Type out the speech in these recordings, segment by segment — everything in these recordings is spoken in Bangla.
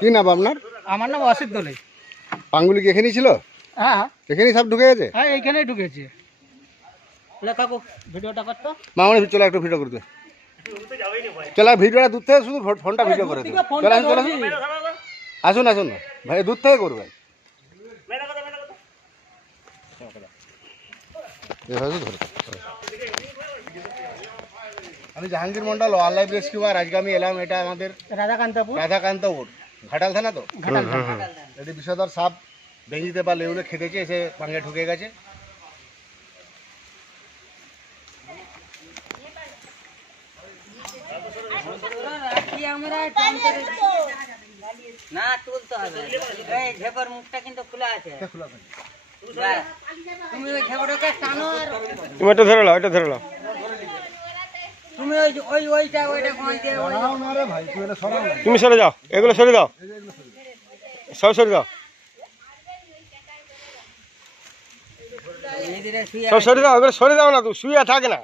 কি নাম আপনার? আমার নাম অসিত দোলে। পাঙ্গুলি কি এখানেই ছিল? হ্যাঁ এখানেই সব ঢুকে গেছে? হ্যাঁ এইখানেই ঢুকেছে। কাকু ভিডিওটা করতো মামনি চলে একটু ভিডিও করতে। চলো ভিডিওটা দূর থেকে শুধু ফোনটা ভিডিও করে চলে আসুন আসুন আসুন। ভাই দূর থেকে। আমি Jahangir Mondal wildlife rescuer আজকে আমি এলাম এটা আমাদের রাধাকান্তপুর। রাধাকান্তপুর। ঘাটাল থানা তো? ঘাটাল এটি বিষধর সাপ ভেঙিতে বা লেউলে খেতেছে এসে পাঙ্গে ঢুকে গেছে? না তুলতে হবে। এই ঝেপর মুখটা কিন্তু খোলা আছে। খোলা। তুমি ওই ঝেপরটাকে টানো আর তুমি এটা ধরে নাও এটা ধরে নাও। তুমি ওই ওই ওইটা ওইটা কোন দিয়ে সরাও না রে ভাই তুই এটা সরাও তুমি সরে যাও এগুলো সরে দাও সব সরে দাও সব সরে দাও এগুলো সরে দাও না তুমি শুয়ে থাকে না।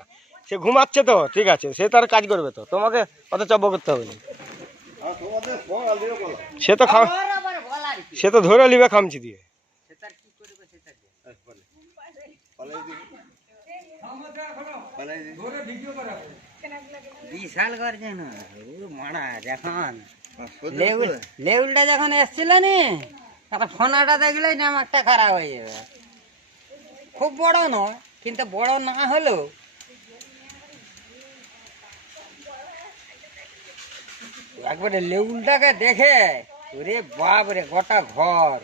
সে ঘুমাচ্ছে তো ঠিক আছে সে তার কাজ করবে তো। তোমাকে অত চব্য করতে হবে না। সে তো খা আবার বলার কি। সে তো ধরে নিবে খামচি দিয়ে। সেটা কি করবে সেটা বিশাল গর্জন। মারা যখন লেউল লেউলটা যখন এসছিল নি তখন ফোনাটা দেখলেই নামাকটা খারাপ হয়ে যাবে। খুব বড় নয় কিন্তু বড় না হলেও। একবারে লেউলটাকে দেখে ওরে বাপ রে গোটা ঘর।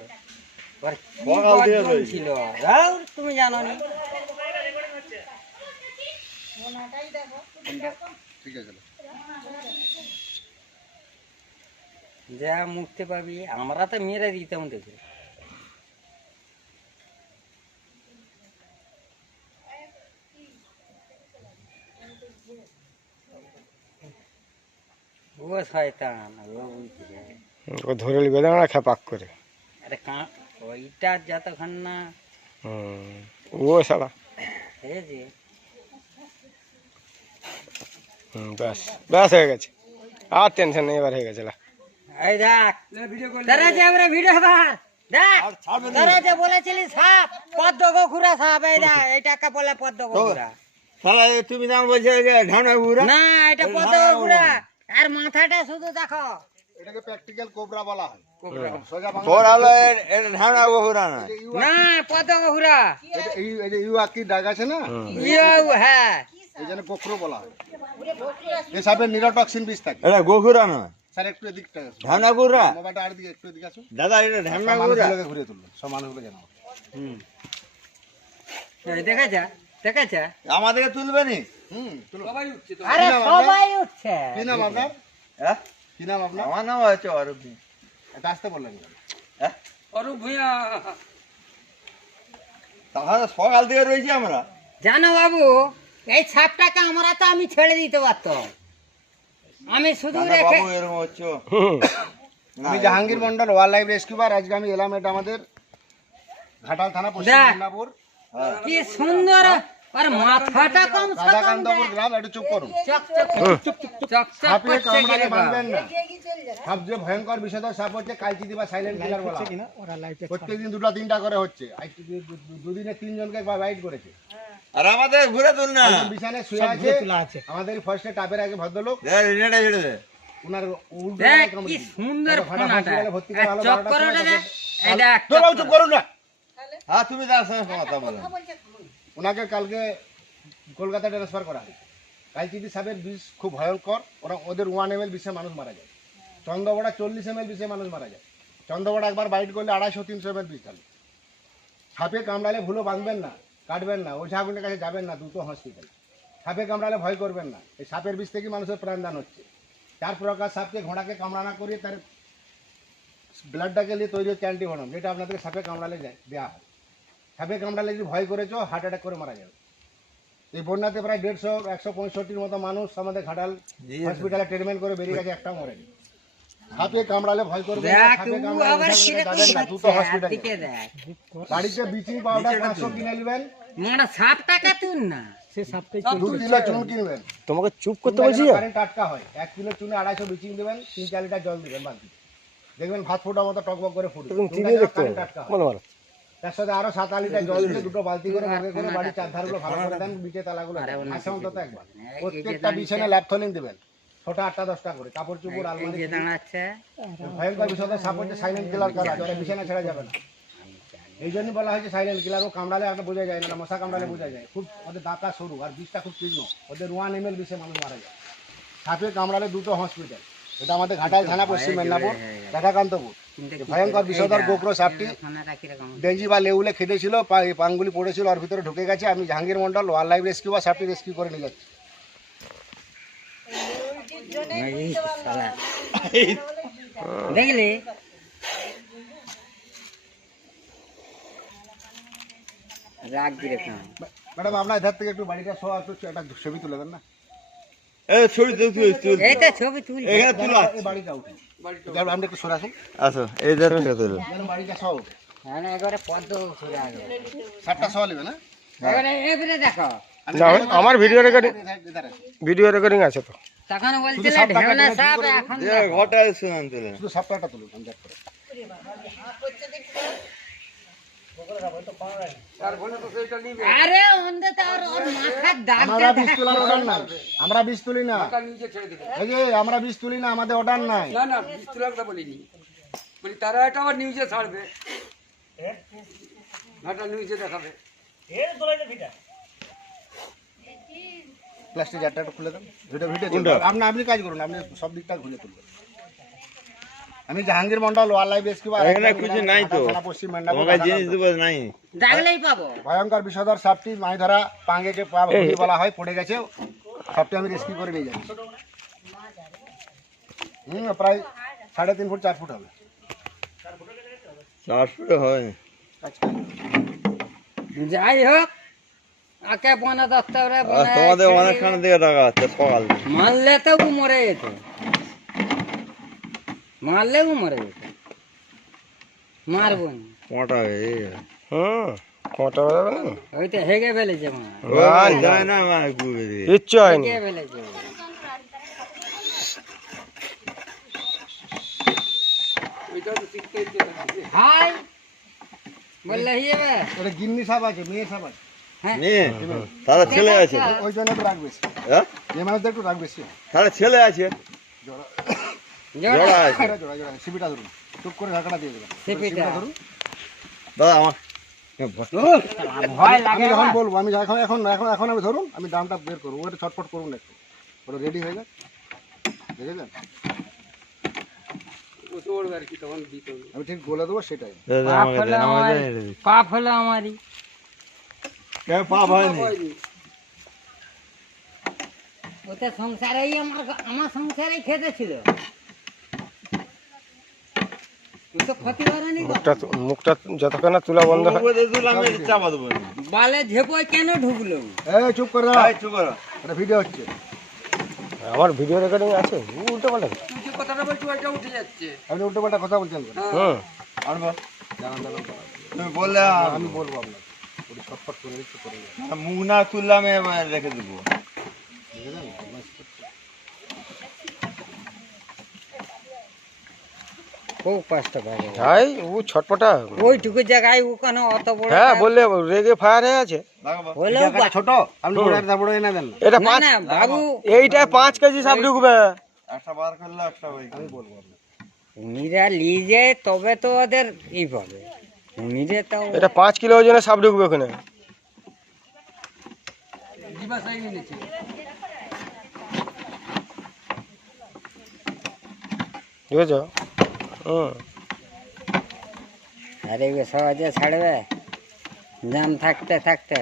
ছিল। তুমি জানো নি? ঠিক আছে। যা মুক্তি পাবি আমরা তো মেরে দিতাম দেখে ও শয়তান ও ও ধরে খেপাক করে। আরে কা ওইটা যতক্ষণ না। ও সালা হুম, ব্যাস। ব্যাস হয়ে গেছে। আর টেনশন নেই এবার হয়ে গেছে এই দেখ তারা যে আমরা ভিডিও বার দেখ তারা যে বলেছিলি সাপ পদ্ম গোখুরা সাপ এই দেখ এই টাকা বলে পদ্ম গোখুরা। তুমি যেমন বলছো গুড়া? না এটা পদ্ম গোখুরা। আর মাথাটা শুধু দেখো। এটাকে প্র্যাকটিক্যাল কোবরা বলা হয়। সোজা বাংলা হলো না না পদ্ম এটা এই যে ইউ আকি আছে না? ইউ হ্যাঁ। এই জন্য পোখরো বলা হয়। এই সাপের নিরোটক্সিন বিষ থাকে। এটা গোখুরা নয় স্যার একটু এদিকটা। ঢামনা মোবাইলটা আর দিকে একটু এদিকে আসুন। দাদা এটা ঢামনা মানুষগুলোকে ঘুরিয়ে তুলুন। সব মানুষগুলো জানাব। এই দেখেছা দেখেছা আমাদেরকে তুলবে নি? হুম তুলুন। আরে সবাই উঠছে। কি নাম আপনার? হ্যাঁ? কি নাম আপনার? আমার নাম হচ্ছে অরূপী এটা আসতে বললেন হ্যাঁ? অরূপ ভূঁইয়া। তাহলে সকাল থেকে রয়েছি আমরা। জানো বাবু এই সাপটাকে আমরা তো আমি ছেড়ে দিতে পারতাম। আমি শুধু রেখে বাবু এরকম হচ্ছে। হুম। আমি জাহাঙ্গীর মন্ডল ওয়াইল্ড লাইফ রেস্কিউবার আজকে আমি এলাম এটা আমাদের ঘাটাল থানা পশ্চিম মেদিনীপুর। কি সুন্দর আর মাথাটা কম গ্রাম একটু চুপ করুন। সাপে কামড়ালে? না। সাপ যে ভয়ঙ্কর বিষধর সাপ হচ্ছে কালচিতি বা সাইলেন্ট কিলার বলা। হয়। ওরা লাইফে প্রত্যেকদিন দুটো তিনটা করে হচ্ছে। দুদিনে তিনজনকে বাইট করেছে। আর আমাদের ঘুরে তুল না। বিছানায় শুয়ে আছে। তোলা আছে। আমাদের ফার্স্টে টাপের আগে ভদ্রলোক। রেডে ছেড়ে দে। উনার উল্টো কি সুন্দর ফোনাটা। করা চক এই দেখ তোর চুপ করুন না। হ্যাঁ তুমি তার সঙ্গে কথা বলো। ওনাকে কালকে কলকাতা ট্রান্সফার করা কালচিতি সাপের বিষ খুব ভয়ঙ্কর। ওরা ওদের ওয়ান এম এল বিষে মানুষ মারা যায়। চন্দ্রবড়া চল্লিশ এম এল বিষে মানুষ মারা যায়। চন্দ্রবড়া একবার বাইট করলে আড়াইশো তিনশো এম এল বিষ ঢালে। সাপে কামড়ালে ভুলো বাঁধবেন না। কাটবেন না ওঝা আগুনের কাছে যাবেন না দুটো হসপিটাল সাপে কামড়ালে ভয় করবেন না। এই সাপের বিষ থেকে মানুষের প্রাণদান হচ্ছে। চার প্রকার সাপকে ঘোড়াকে কামড়ানা করিয়ে তার ব্লাডটাকে নিয়ে তৈরি হচ্ছে অ্যান্টিভনম যেটা আপনাদেরকে সাপে কামড়ালে যায় দেওয়া হয়। সাপে কামড়ালে যদি ভয় করেছ হার্ট অ্যাটাক করে মারা যাবে। এই বন্যাতে প্রায় দেড়শো একশো পঁয়ষট্টির মতো মানুষ আমাদের ঘাটাল হসপিটালে ট্রিটমেন্ট করে বেরিয়ে গেছে একটা মরেনি সাপে কামড়ালে ভয় করবে দুটো হসপিটালে বাড়িতে ব্লিচিং পাউডার পাঁচশো কিনে নেবেন মানে সাপ টাকা তুল না। সে সাপটাই দু কিলো চুন কিনবেন। তোমাকে চুপ করতে বলছি? পারেন টাটকা হয়। এক কিলো চুনে আড়াইশো ব্লিচিং দেবেন তিন চার লিটার জল দেবেন বাকি দেখবেন ভাত ফোটার মতো টকবক করে ফুটবে। তুমি দেখতে টাটকা। বলো মারো তার সাথে আরও সাত আট লিটার জল দিয়ে দুটো বালতি করে করে বাড়ির চারধারগুলো ভালো করে দেন বিচে তালাগুলো। মাসে অন্তত একবার। প্রত্যেকটা বিছানে ল্যাপথলিন দেবেন। ছোটা আটটা দশটা করে। কাপড় চুপড় আলমারি ভয়ঙ্কর বিষয় সাইলেন্ট কিলার করা। বিছানা ছেড়া যাবে না। এই জন্য বলা হয়েছে সাইলেন্ট কিলার ও কামড়ালে একটা বোঝা যায় না মশা কামড়ালে বোঝা যায়। খুব ওদের দাঁতা সরু আর বিষটা খুব তীক্ষ্ণ। ওদের ওয়ান এম এল বিষে মানুষ মারা যায়। সাপে কামড়ালে দুটো হসপিটাল এটা আমাদের ঘাটাল থানা পশ্চিম মেদিনীপুর টাকাকান্তপুর কিন্তু ভয়ঙ্কর বিষধর গোপ্র সাপটি ডেঞ্জি বা লেউলে খেতেছিল পা- পাঙ্গুলি পড়েছিল ওর ভিতরে ঢুকে গেছে। আমি Jahangir Mondal wildlife rescue বা সাপটি রেস্কিউ করে নিয়ে যাচ্ছি। দেখলি? রাগ ম্যাডাম আপনার এধার থেকে একটু বাড়িটা সহ একটু একটা ছবি তুলে দেন না? এ ছবি তুল তুল তুল। এইটা ছবি তুল এখানে তুলো। এই বাড়িটা উঠে আপনি একটু সরে আসুন। আসো এই যে তুল। যেন বাড়িটা সহ উঠে একবারে পদ্ম ছুড়ে আগে সাতটা সহ নেবে না? এবারে এবারে দেখো। না আমার ভিডিও রেকর্ডিং ভিডিও রেকর্ডিং আছে তো। তখন বলছিল সাপ এখন শুধু সাপটা তুলুন আমি দেখ করে আরে ওর মাথার আমরা বিষ তোলার অর্ডার নাই। আমরা বিষ তুলি না। এই যে আমরা বিষ তুলি না আমাদের অর্ডার নাই। না না বিশ তোলার কথা বলিনি। বলি তারা এটা আবার নিউজে ছাড়বে। নিউজে দেখাবে। প্লাস্টিক জারটা একটু খুলে দেন। ভিডিও ভিডিও আপনি আপনি কাজ করুন আপনি সব দিকটা ঘুরে তুলবেন। আমি Jahangir Mondal wildlife rescue এখানে কিছু নাই তো। পশ্চিম মেদিনীপুর তোমাকে জিনিস দেবো নাই। দাগলেই পাবো। ভয়ঙ্কর বিষধর সাপটি মাছ ধরা পাঙ্গেকে বলা হয় পড়ে গেছে। সাপটি আমি রেস্কিউ করে নিয়ে যাচ্ছি। হুম প্রায় সাড়ে তিন ফুট চার ফুট হবে। চারশো হয়। যাই হোক আকে বনে বনে তোমাদের অনেকখানে দিকে টাকা আছে সকাল। মারলে তো মরে যেত। মারলে ও মরে মারবো হয়ে। হুম কটা বাজাবে? না ওই তো হেগে ফেলেছে মা। যায় না আমার গুবে দিয়ে হয়নি। হেগে ফেলেছে। ওইটা তো শিখতে ইচ্ছে করছে। হাই বললে হয়ে ওটা গিন্নি সাপ আছে মেয়ে সাপ আছে। তারা ছেলে আছে। ওই জন্য একটু রাখ বেশি। হ্যাঁ? মানুষদের একটু রাখ বেশি তারা ছেলে আছে। জোড়া জোড়া আছে। জোড়া জোড়া জোড়া সিপিটা ধরুন। চুপ করে ঢাকাটা দিয়ে দেবেন। সিপিটা। ধরুন। দাদা আমার আমি যখন বলব আমি এখন এখন এখন এখন আমি ধরুন আমি দামটা বের করব। ওটা ছটফট করুন একটু। ওটা রেডি হয়ে যাক। দেখেছেন? আমি ঠিক বলে দেবো সেটাই। পাপ হলো আমারই। পাপ হয়নি। ওতে সংসারেই আমার আমার সংসারেই খেতে ছিল তুই তো ক্ষতি করেনি তো। মুখটা তু- মুখটা যতক্ষণ না তুলা বন্ধ হয় ওকে দিলাম আমি চাপা দেবো না। বালে ঝেপোয় কেন ঢুকলো? এই চুপ করে। এই, চুপ করো। এটা ভিডিও হচ্ছে। আমার ভিডিও রেকর্ডিং আছে? উল্টো পাল্টা তুই কথাটা বলছো ওইটা উঠে যাচ্ছে। আপনি উল্টো পাল্টা কথা বলছেন হুম। আনব। জানান জানান জানান। তুমি বললে আমি বলব আপনাকে। ওটা ছটফট করে দিচ্ছি করে মুখ না তুললাম এবার রেখে দেবো দেখেছেন খুব কষ্ট পাবে তাই ও ছটপটা। ওইটুকু জায়গায় ওখানে অত বড় হ্যাঁ বললে রেগে ফায়ার হয়ে আছে লাগাবো ছোট আপনি বড় একটা বড় এনে দেন এটা পাঁচ বাবু। কেজি সাপ ঢুকবে। একটা বার করলে একটা ওই আমি বলব আপনাকে। উনিরা লিজে তবে তো ওদের ই পাবে উনিরে তো এটা পাঁচ কিলো ওজনের সাপ ঢুকবে ওখানে। দিবাসাই এনেছে বুঝেছ আরে এগুলো সহজে ছাড়বে জান থাকতে থাকতে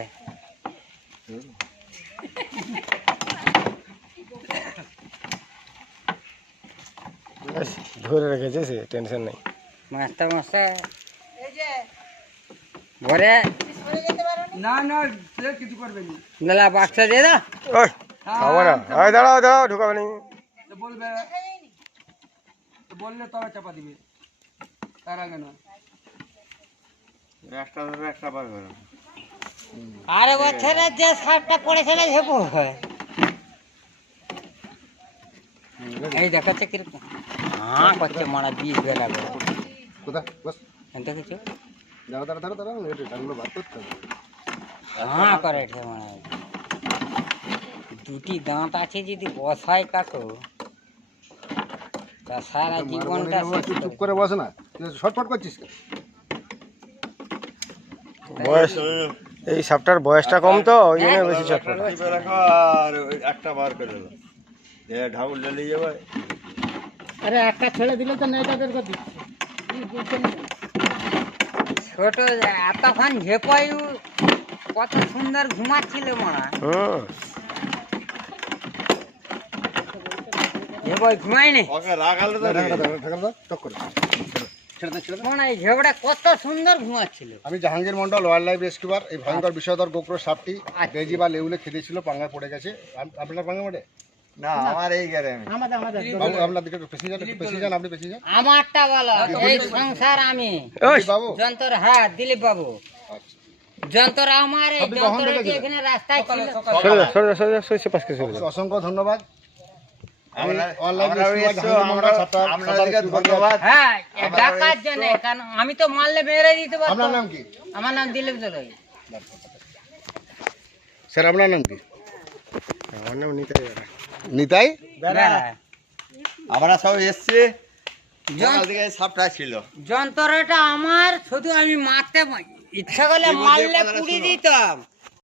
ব্যাস, ধরে রেখেছে সে টেনশন নেই মাস্টার মাস্টার ভরে না না সে কিছু করবে না নালা বাক্সা দিয়ে দাও ওই খাব না ওই দাঁড়াও দাঁড়াও ঢুকাবে নি তো বলবে তো বললে তবে চাপা দিবে তার আগে না একটা ধরে একটা বার করো আরে বছরে যে সারটা পড়েছিল ঝেপু এই দেখাচ্ছে কীরকম? হ্যাঁ। করছে মারা বিষ বেলা করে। কোথা বস। দেখেছ দাঁড়া দাঁড়া দাঁড়া দাঁড়া এটা ডাঙ্গুলো বার করতে হবে। হ্যাঁ করে এটা মারা দুটি দাঁত আছে যদি বসায় কাকু। তা সারা জীবনটা চুপ করে বস না? করছিস বয়স এই সাপটার বয়সটা কম তো ওই জন্য বেশি চটপট আর একটা বার করে যে ঢাউল যাবে। আরে একটা ছেড়ে দিলে তো নেটা বের করে দিচ্ছে? ছোট এতক্ষণ ঝেপায়ু কত সুন্দর ঘুমাচ্ছিল মারা হুম ঝেপাই ঘুমাই নি ওকে রাখালে তো দাঁড়া, দাঁড়া, দাঁড়া, দাঁড়া, দাঁড়া, চক করে ছেড়ে দে ছেড়ে দে মানে এই ঝেপড়া কত সুন্দর ঘুমাচ্ছিল আমি জাহাঙ্গীর মন্ডল ওয়াইল্ড লাইফ রেস্কিউবার এই ভয়ঙ্কর বিষয়ধর গোপ্র সাপটি আচ্ছা। বেজি বা লেউলে খেতেছিল পাঙ্গায় পড়ে গেছে। আপনার পাঙ্গা পড়ে না আমার এই আমারটা বলো এই সংসার আমি। ওই, হ্যাঁ দিলীপ বাবু। আচ্ছা। আমার এই যন্তর? এখানে রাস্তায় অসংখ্য ধন্যবাদ। আমি হ্যাঁ তো মারলে মেরে দিতে আপনার পারতাম নাম কি? আমার নাম দিলীপ দলই। স্যার আপনার নাম কি? আমার নাম নিতাই নিতাই। আমরা সব এসছি। সাপটা ছিল। যন্ত্রটা আমার শুধু আমি মারতে ইচ্ছা করলে মারলে পুড়ি দিতাম।